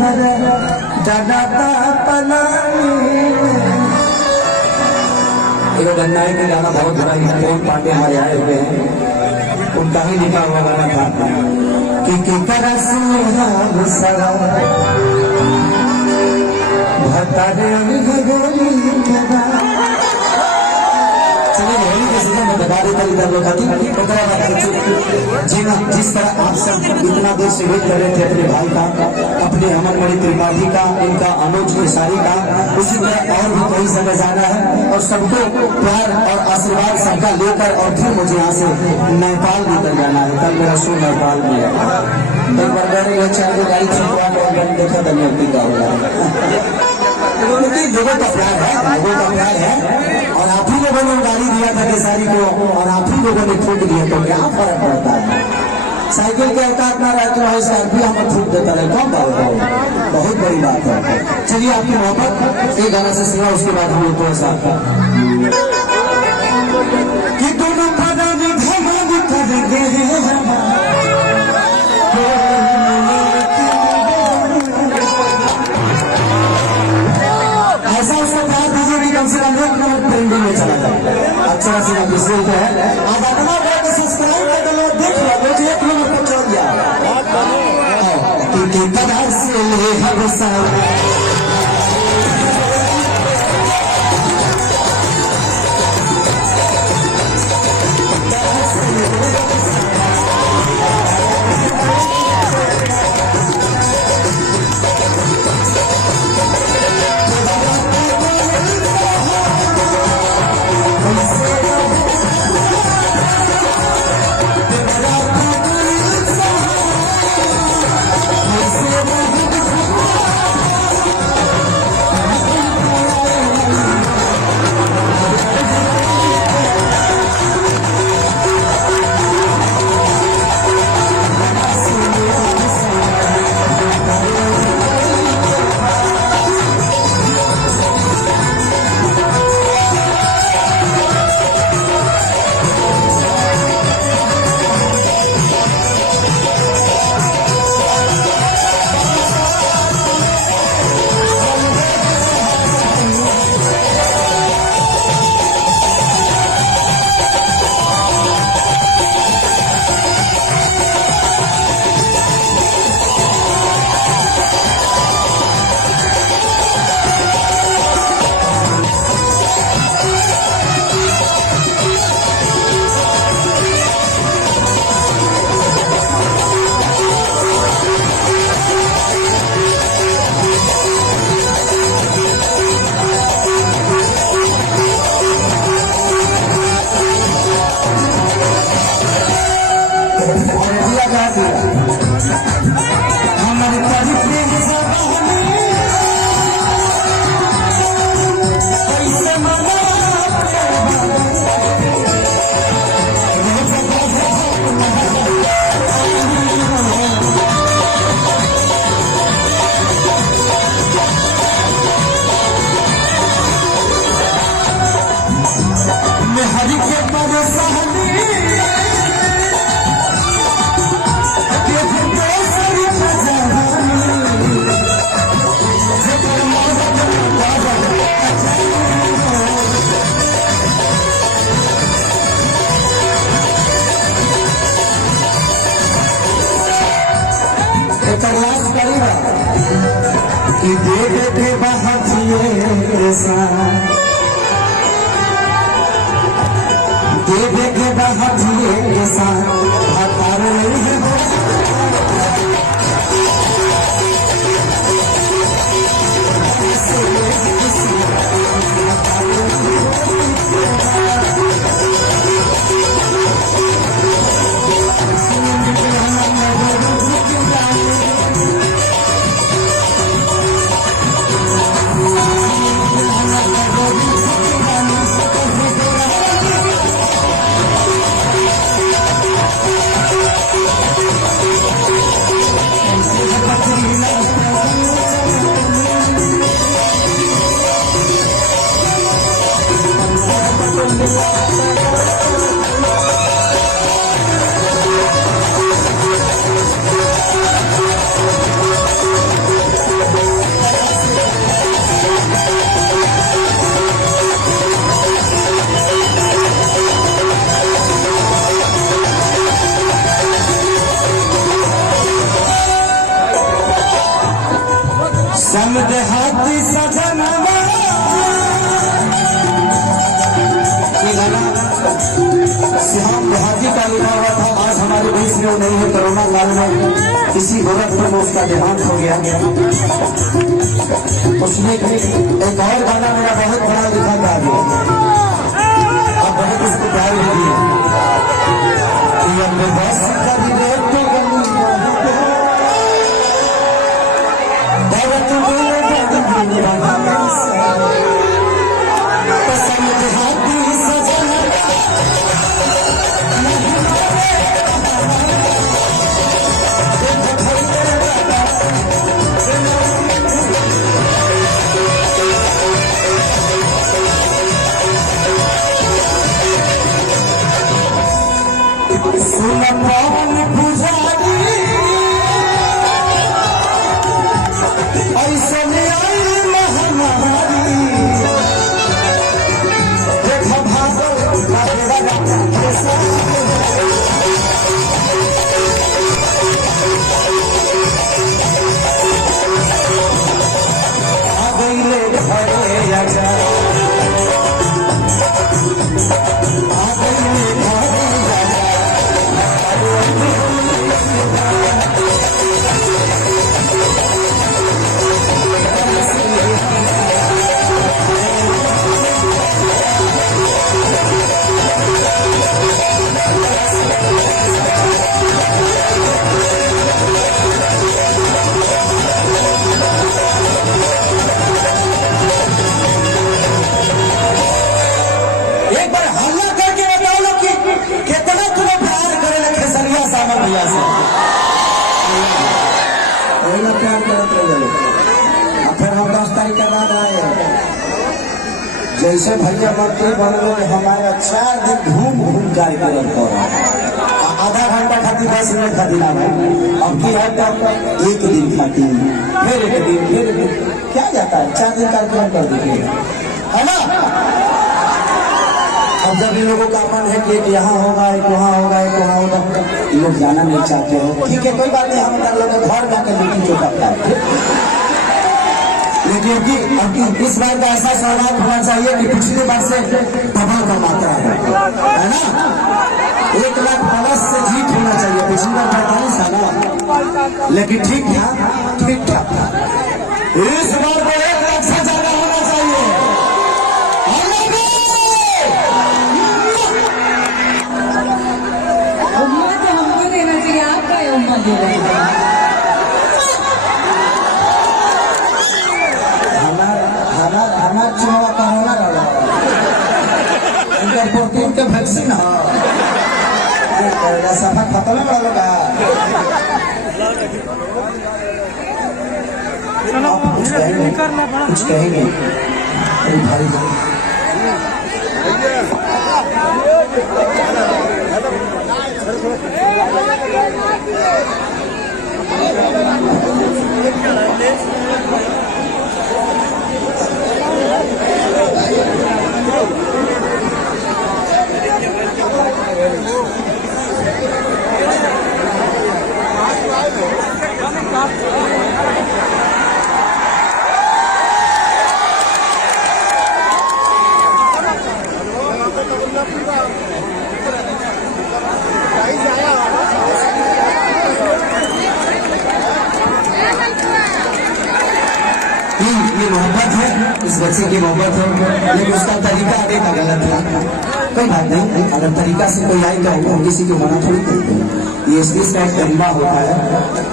ये गन्ना के गाना बहुत बड़ा प्रेम पांडे हमारे आए हुए हैं, उनका ही लिखा हुआ गाना था कि जिस तरह आप सब इतना देर से वेट कर रहे थे अपने भाई का, अपने अमरमणि त्रिपाठी का, इनका अनुज केसारी का, उसी तरह और भी कई जगह जाना है और सबको प्यार और आशीर्वाद सबका लेकर और फिर मुझे यहाँ से नेपाल लेकर जाना है। कल मेरा शो नेपाल में है, कई बार मैंने ये चाहे गाड़ी छुपवा देखा था नहीं का होगा, क्योंकि लोगों का प्यार है, लोगों का प्यार है। और आप ही लोगों ने गाड़ी दिया था केसारी को और आप ही लोगों ने फूट दिया, तो क्या फर्क पड़ता है? साइकिल के औकात ना रहे तो स्कॉर्पियो हमें फूट देता रहे, कौन बात है? बहुत बड़ी बात है। चलिए आपकी मोहब्बत एक गाना से सुना, उसके बाद हम लोग थोड़ा सा कि दोनों ऐसा उसको प्यार दीजिए कि कम से कम 1 मिनट ट्रेंडिंग में चला जाए। अच्छा से दूसरे को है आप अपना सब्सक्राइब कर दो, देख लो मुझे 1 मिनट पर चल गया कि तरह से हर कि दे दे बहाजिए दे दे के बहाजिए हतार हम देहाती सजनवा। ये गाना श्याम देहाती का लिखा हुआ था। आज हमारे बीच में नहीं है, कोरोना काल में इसी गोरखपुर में उसका देहांत हो गया। उसने एक और गाना मेरा बहुत बड़ा लिखा था, अब बहुत उसको प्यार भी दिया। बस पवन पुजारी ऐसे आई महामारी देखा भागल आ गईले घरे आजा, आ गईले घरे प्यार करते रहे। फिर हम 10 तारीख के बाद आए, जैसे भैया मंत्री बन गए हमारे 4 दिन घूम घूम कार्यक्रम कर आधा घंटा खाती 10 मिनट खाती ना भाई। अब की है तो 1 दिन खाती, फिर 1 दिन, फिर 1 दिन, क्या जाता है 4 दिन कार्यक्रम कर दीजिए, है ना। अब जब इन लोगों का मन है कि एक यहाँ होगा, एक वहाँ होगा, एक वहाँ होगा, लोग जाना नहीं चाहते हो, ठीक है कोई बात नहीं, हम लोग घर जाकर लिट्टी चोखा खाए। लेकिन अब इस बार का ऐसा सौगात होना चाहिए कि पिछली बार से डबल का मात्रा है ना। 1 लाख प्लस से जीत होना चाहिए। पिछली बार 45 था ना, लेकिन ठीक था, ठीक ठाक था। इस बार को 1 लाख से ज्यादा होना चाहिए। प्रोटीन के वैक्सीन सफा खत्म है बड़ा का। कुछ कहेंगे मोहब्बत है, इस बच्चे की मोहब्बत है, लेकिन उसका तरीका आगे का गलत है। कोई बात नहीं, अगर तरीका से कोई आई तो हम किसी को मना थोड़ी करते हैं। ये स्टेज का एक तरीका होता है,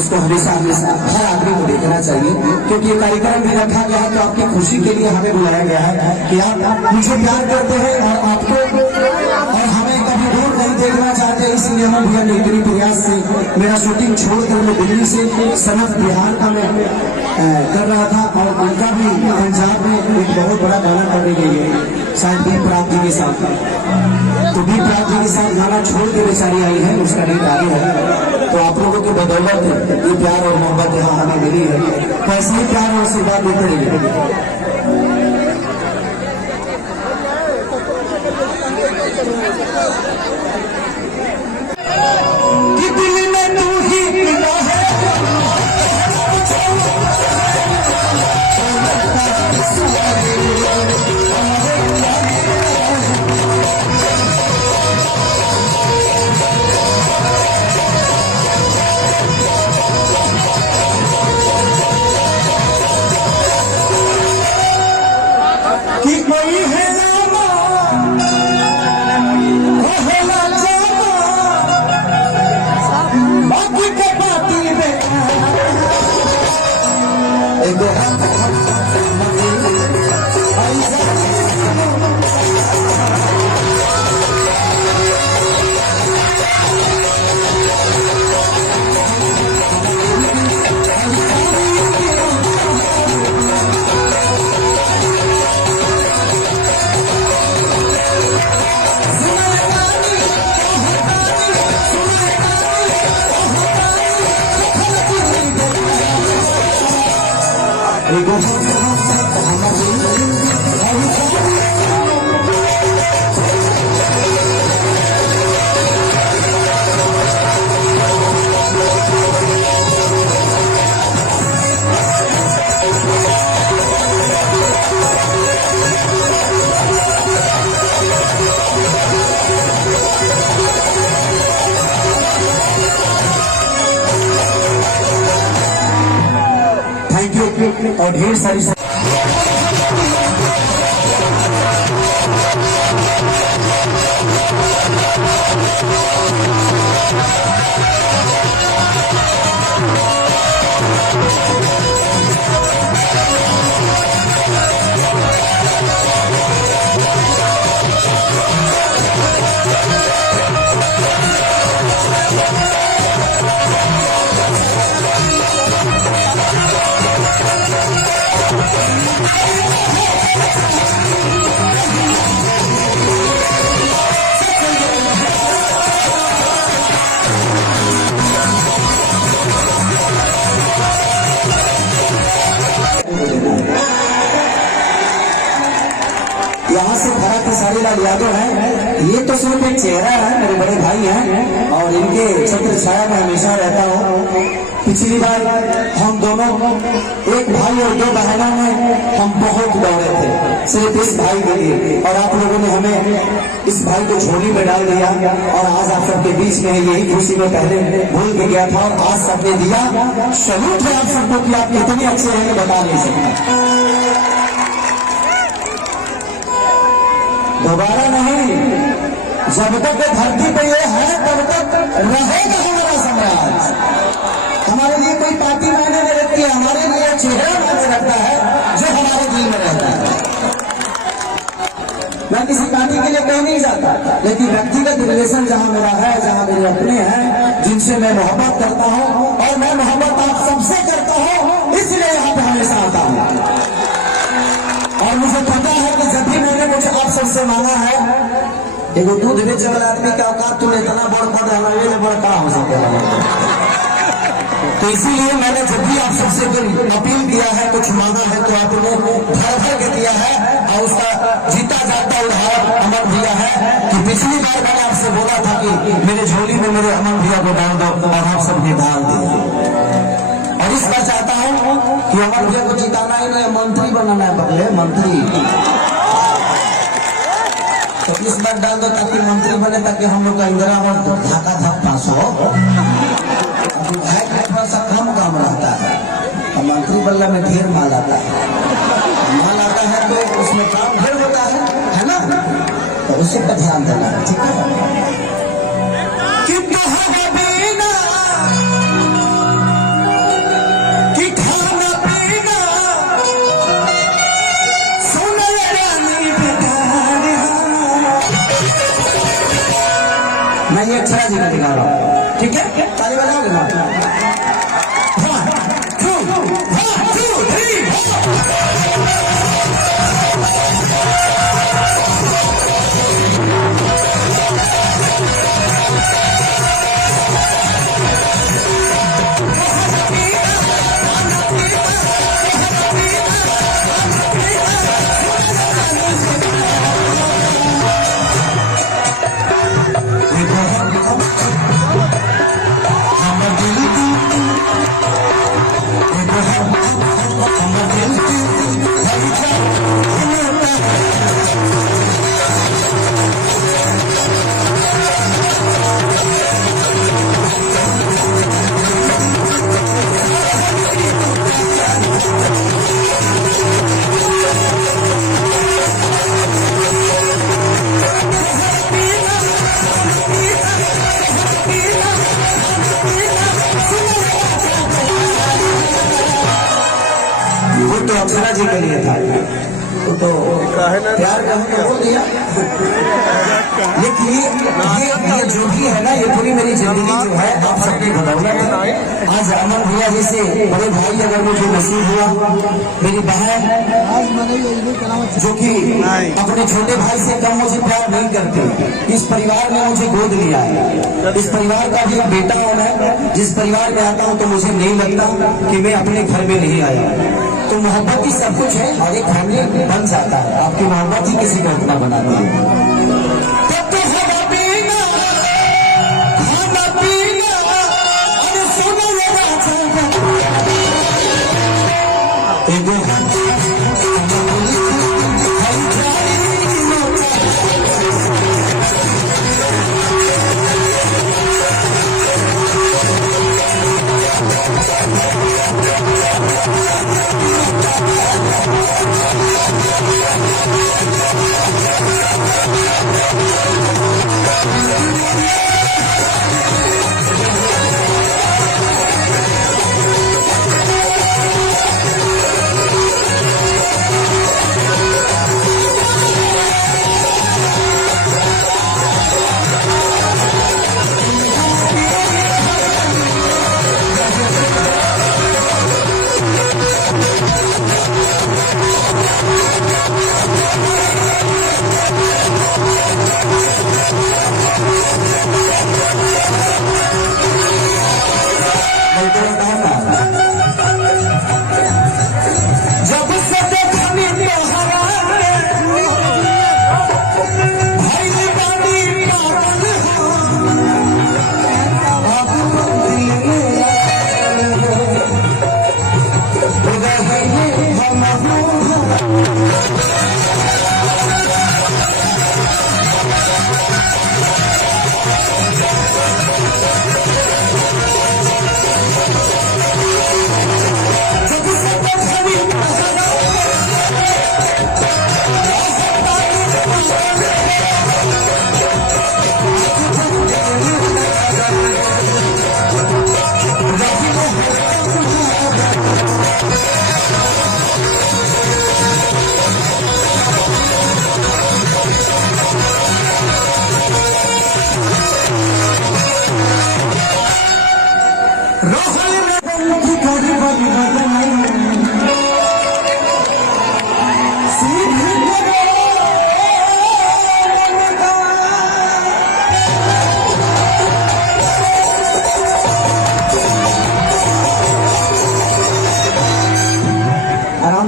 उसको हमेशा हमेशा हर आदमी को देखना चाहिए, क्योंकि ये कार्यक्रम भी रखा गया है तो आपकी खुशी के लिए हमें बुलाया गया है कि आप मुझे प्यार करते हैं और आपको और हमें कभी दूर नहीं देखना चाहते। इसलिए हम भैया ने इतनी प्रयास से मेरा शूटिंग छोड़कर मैं दिल्ली से सनफ बिहार का मैं कर रहा था, और उनका भी पंजाब में एक बहुत बड़ा गाना करने के लिए शायद दीप प्राप्ति के साथ, तो दीप प्राप्ति के साथ गाना छोड़ के बेचारी आई है, उसका डेट आगे है। तो आप लोगों की बदौलत ये प्यार और मोहब्बत यहाँ हमें मिली है, कैसे ही प्यार और आशीर्वाद देते रहिए। की और ढेर सारी यहाँ से भरा खेसारी लाल यादव है। ये तो सिर्फ एक चेहरा है, मेरे बड़े भाई हैं और इनके छत्र छाया में हमेशा रहता हूँ। पिछली बार हम दोनों एक भाई और दो बहनों में हम बहुत दौड़े थे सिर्फ इस भाई के लिए, और आप लोगों ने हमें इस भाई को झोली में डाल दिया और आज आप सबके बीच में यही खुशी में पहले भूल के गया था और आज सबने दिया। सलूट है आप सबको कि आप कितने अच्छे हैं बता नहीं सकता। दोबारा नहीं, जब तक धरती पे ये है तब तक रहेगा हमारा समाज। हमारे लिए कोई पार्टी मायने नहीं रखती है, हमारे लिए चेहरा मायने रखता है जो हमारे दिल में रहता है। मैं किसी पार्टी के लिए कहीं नहीं जाता, लेकिन व्यक्तिगत रिलेशन जहां मेरा है, जहां मेरे अपने हैं जिनसे मैं मोहब्बत करता हूं और मैं मोहब्बत आप सबसे करता हूं, इसलिए यहाँ पे हमेशा आता हूं। और मुझे पता है कि जब भी मैंने कुछ आप सबसे मांगा है, एगो दूध बेचे वाला आदमी का औकात तुम इतना बड़ पद हमारे बड़ा कहा हो सकता है। तो इसीलिए मैंने जब भी आप सबसे अपील किया है, कुछ मांगा है, तो आपने भर भर के दिया है और उसका जीता जाता उदाहरण अमर भैया है कि पिछली बार मैंने आपसे बोला था कि मेरे झोली में मेरे अमर भैया को डाल दो और आप सबने डाल दिया। और इस बार चाहता हूं कि अमर भैया को जिताना ही नहीं, मंत्री बनाना है, बदले मंत्री। तो इस बार डाल दो ताकि मंत्री बने, ताकि हम लोग का इंदिरा आवास ढाका था पास हो। थोड़ा सा कम काम रहता है, तो मंत्री बल्ला में ढेर माल आता है। माल आता है तो उसमें काम ढेर होता है ना, तो उसी पर ध्यान देना है, ठीक है। मैं ये अक्षरा जी का दिखा रहा हूँ, ठीक है, ताली बजाओगे ना? 1 2 1 2 3 तो अक्षरा जी के लिए था, तो प्यार कहूँ बोल दिया। लेकिन ये जो भी है ना, ये पूरी मेरी जिंदगी जो है आप सबकी बदौलत है। आज अमन भैया जैसे बड़े भाई अगर मुझे नसीब हुआ, मेरी बहन जो कि अपने छोटे भाई से कम मुझे प्यार नहीं करती, इस परिवार ने मुझे गोद लिया है। इस परिवार का भी एक बेटा हूँ मैं, जिस परिवार में आता हूँ तो मुझे नहीं लगता कि मैं अपने घर में नहीं आया। तो मोहब्बत ही सब कुछ है और एक फैमिली बन जाता है। आपकी मोहब्बत ही किसी को इतना बनाती है। आराम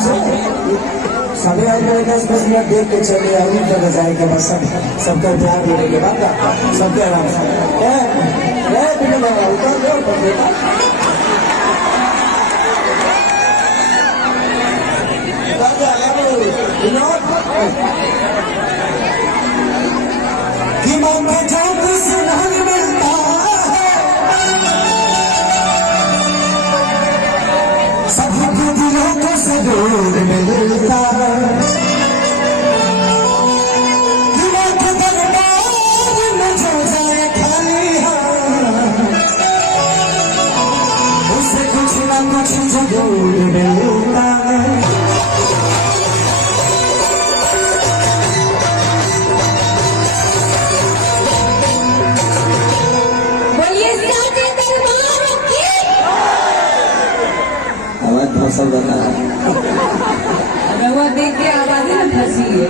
से सभी आदमी देख के चले अभी जगह जाएगा बस सबका ध्यान देने के बाद सबके आराम से सबको दिलों को से दूर मिलता है दिलों के दरबार में जो जाए खाली उसे कुछ ना कुछ जरूर मिलता है। फसल बता देख के आवाज़ें में फंसी है।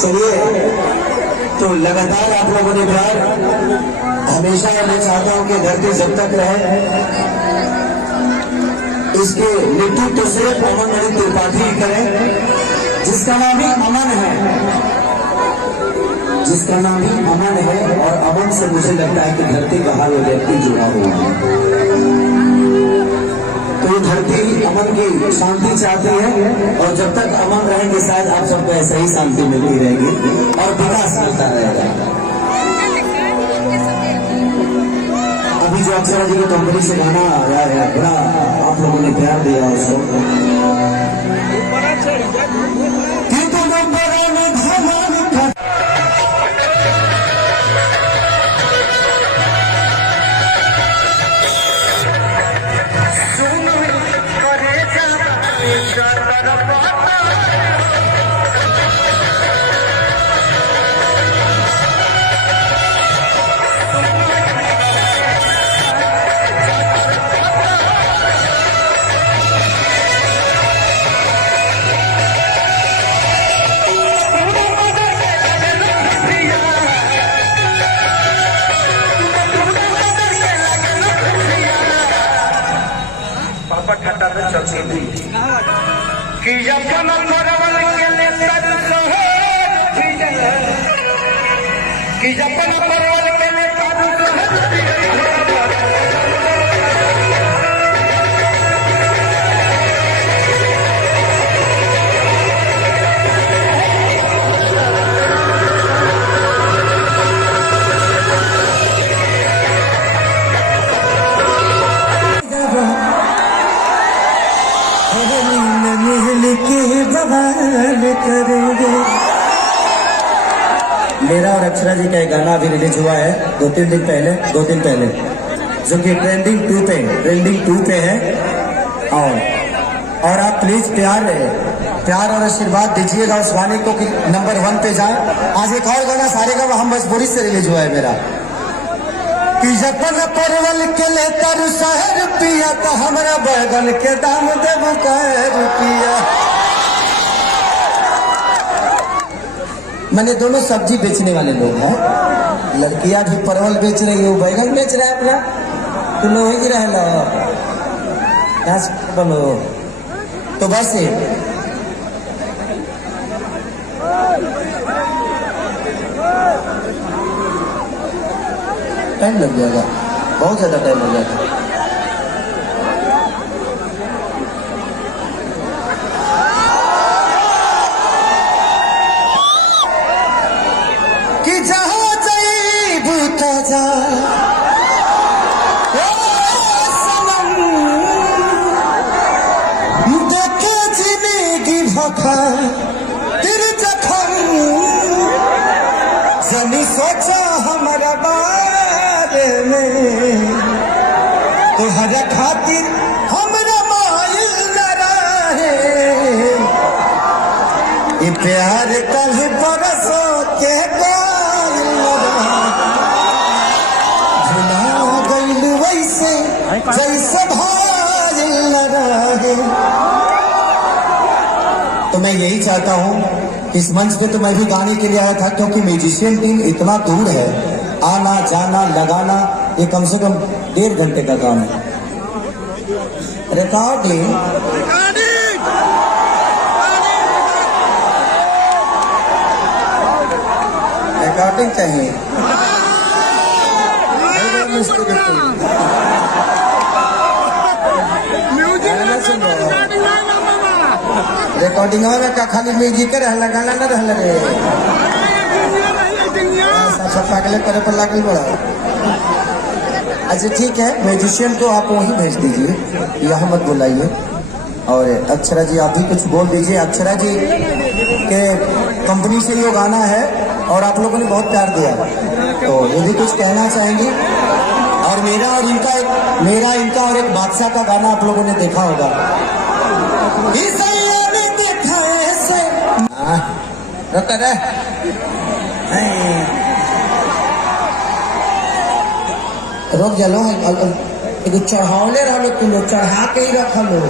चलिए तो लगातार आप लोगों ने प्यार हमेशा मैं चाहता हूं कि धरती जब तक रहे इसके नेतृत्व से अमन त्रिपाठी करें जिसका नाम ही अमन है जिसका नाम ही अमन है और अमन से मुझे लगता है कि धरती का हाल व्यक्ति जुड़ा हुआ है। तो धरती अमन की शांति चाहती है और जब तक अमन रहेंगे शायद आप सबको ऐसे ही शांति मिलती रहेगी और विकास मिलता रहेगा। अभी जो अक्षरा जी की कंपनी से गाना आया है बड़ा आप लोगों ने प्यार दिया उसको कि अपन परवल के लेकर कि अपन परवल के लेकर बवाल करेंगे। मेरा और अक्षरा जी का एक गाना अभी रिलीज हुआ है 2-3 दिन पहले, जो कि ट्रेंडिंग 2 पे है। और आप प्लीज प्यार और आशीर्वाद दीजिएगा उस गाने को कि नंबर 1 पे जाए। आज एक और गाना सारेगा हम मजबूरी से रिलीज हुआ है मेरा, कि जपन परवल के लेता शहर पिया तो हमारा बैगन के दाम देव रुपया। मैंने दोनों सब्जी बेचने वाले लोग हैं, लड़कियां भी परवल बेच रही है, बैगन बेच रहा है अपना, तुम लोग ही रह लो बोलो। तो बस टाइम लग जाएगा, बहुत ज्यादा टाइम लग जाएगा। कि जहाँ जाइबू ता जा ओ सनम, देखे जिंदगी भखा तेरे जखम, जनी सोचा हमारा बारे में, तोहरा खातिर हमरा माइल न रहे। ये प्यार कल बरसों के गाइल न रहे, भुला गइल वैसे जैसे भाइल न रहे। तो मैं यही चाहता हूँ, इस मंच पे तो मैं भी गाने के लिए आया था, क्योंकि म्यूजिशियन टीम इतना दूर है, आना जाना लगाना ये कम से कम 1.5 घंटे का काम है। रिकॉर्डिंग चाहिए, रिकॉर्डिंग में का खाली म्यूजिक रहला, गाना न रहला रे, सब पागल करे पर लागल बड़ा। अच्छा ठीक है, म्यूजिशियन को आप वहीं भेज दीजिए, यहाँ मत बुलाइए। और अक्षरा जी आप भी कुछ बोल दीजिए। अक्षरा जी के कंपनी से ये गाना है और आप लोगों ने बहुत प्यार दिया, तो ये भी कुछ कहना चाहेंगे। और मेरा इनका और एक बादशाह का गाना आप लोगों ने देखा होगा, रोक जलो एगो चढ़ावले रहो, तू लोग चढ़ा के ही रख लो,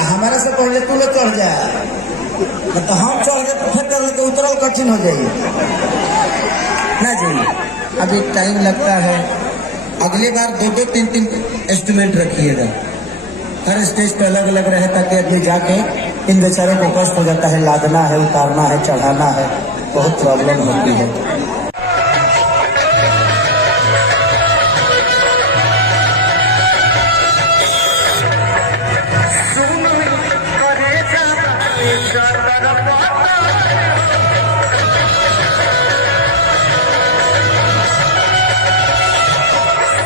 हमारा से पहले तू लोग चढ़ जाए, तो हम चढ़ गए तो फिर कर लेते उतरल कठिन हो जाइए ना जी। अभी टाइम लगता है, अगले बार 2-3 इंस्ट्रूमेंट रखिएगा, हर स्टेज पे अलग अलग रहे, ताकि अगले जाके इन बेचारों को कष्ट हो जाता है, लादना है, उतारना है, चढ़ाना है, बहुत प्रॉब्लम होती है।